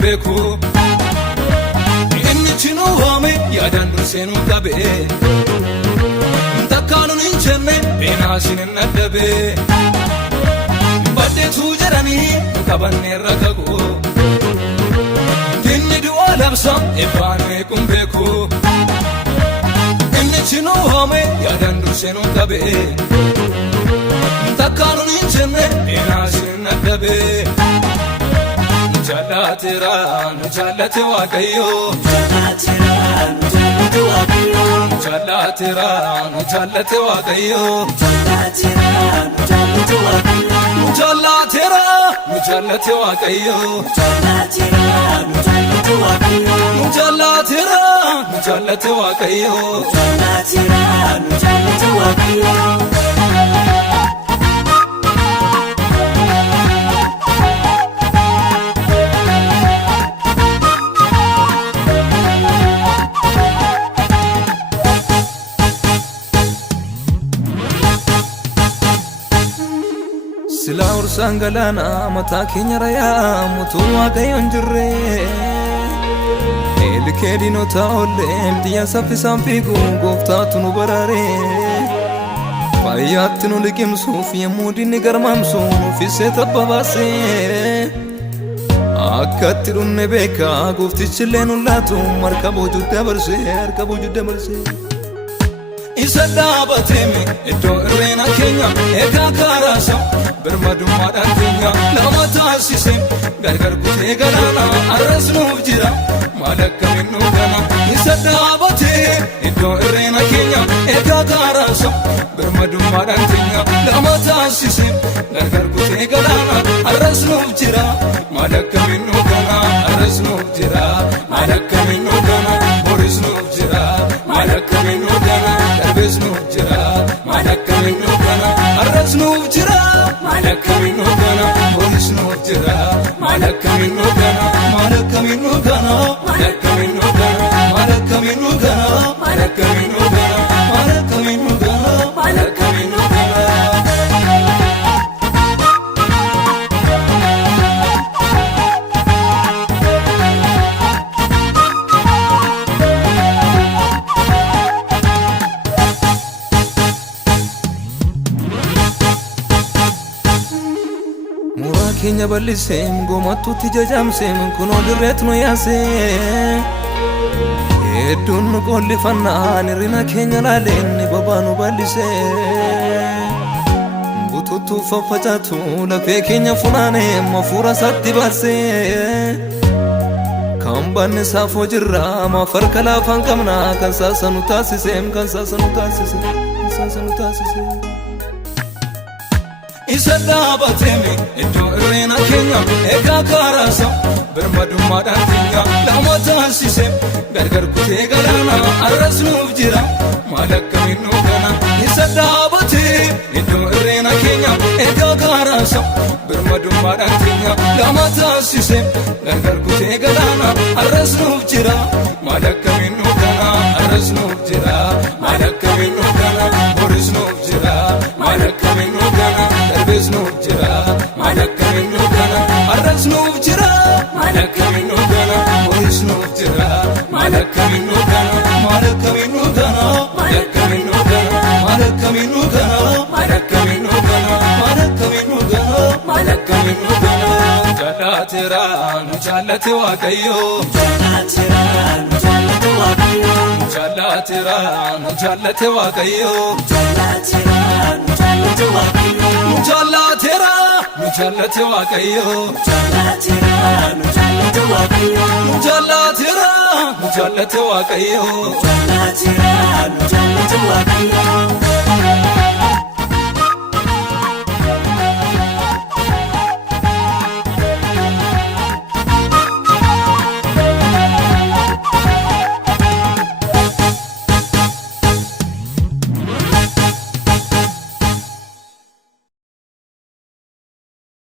beku inni chinu hame yadan senu tabe takanun inchenne benasin nadabe badde tujarani kabanne rakago inni du'a labsa ebane kumbeku inni chinu hame yadan senu tabe takanun inchenne benasin nadabe Jalatira, Jalate Wakayo, Jalatira, Jalate Wakayo, Jalatira, Jalate Wakayo, Jalatira, Jalate Wakayo, Jalatira, Jalate Wakayo, Jalatira, Jalate Wakayo, Jalatira, Jalate Wakayo, Jalatira, Jalate Wakayo. Sila ursan galana mata keenya raya mutu waaqayyoon jirre elkedi no taolle mtiya safisan figu gooftaatu nu barare fayyatti nu liqimsuuf yemmuu dinni garmaamsu nuufisee tabbabase akkatti dhumne beeka gooftichillee nu laatu markaboo judda barse Isa dhaabateme iddoo irreena keenya eegaa kaaraasa birmadummaadhaan keenya nama taasise gargar kutee galaana arras nuuf jira maal akkamiin nu gana isa dhaabate iddoo irreena keenya eegaa kaaraasa birmadummaadhaan keenya nama taasise gargar kutee galaana arras nuuf jira maal akkamiin nu gana arras nuuf jira maal akkamiin nu gana boris nuuf jira maal akkamiin nu gana Darbes nuuf jira maal akkamiin nu gana arras nuuf jira maal akkamiin nu gana boris nuuf jira maal akkamiin nu gana maal akkamiin nu gana maal akkamiin nu gana maal akkamiin nu gana maal akkamiin nu gana maal akkamiin nu gana maal akkamiin nu gana Kenya ballisem gomatutti jajamsem kuno dirret no yase edun qolli fannan rina Kenya lalen babanu ballise bututu fafajatu la Kenya funane mafura satti barse kambanne safo jirra ma farkala fankamna kan sasanu tasisem Isa dhaabateme iddoo irreena keenya eegaa kaaraasa birmadummaadhaan keenya nama taasise gargar kutee galaana arras nuuf jira maal akkamiin nu gana isa dhaabate iddoo irreena keenya eegaa kaaraasa birmadummaadhaan keenya nama taasise gargar kutee galaana arras nuuf jira maal akkamiin nu gana arras nuuf jira maal akkamiin nu gana boris nuuf jira maal akkamiin nu gana Darbes nuuf jira maal akkamiin nu gana arras nuuf jira maal akkamiin nu gana boris nuuf jira maal akkamiin nu gana maal akkamiin nu gana maal akkamiin nu gana maal akkamiin nu gana maal akkamiin nu gana maal akkamiin nu gana maal akkamiin nu gana Jalatira nu jaalate Waaqayyo Jalatira nu jaalate Waaqayyo Jalatira nu jaalate Waaqayyo Jalatira nu jaalate Waaqayyo Jalatira nu jaalate Waaqayyo Jalatira nu jaalate Waaqayyo Jalatira nu jaalate Waaqayyo Jalatira nu jaalate Waaqayyo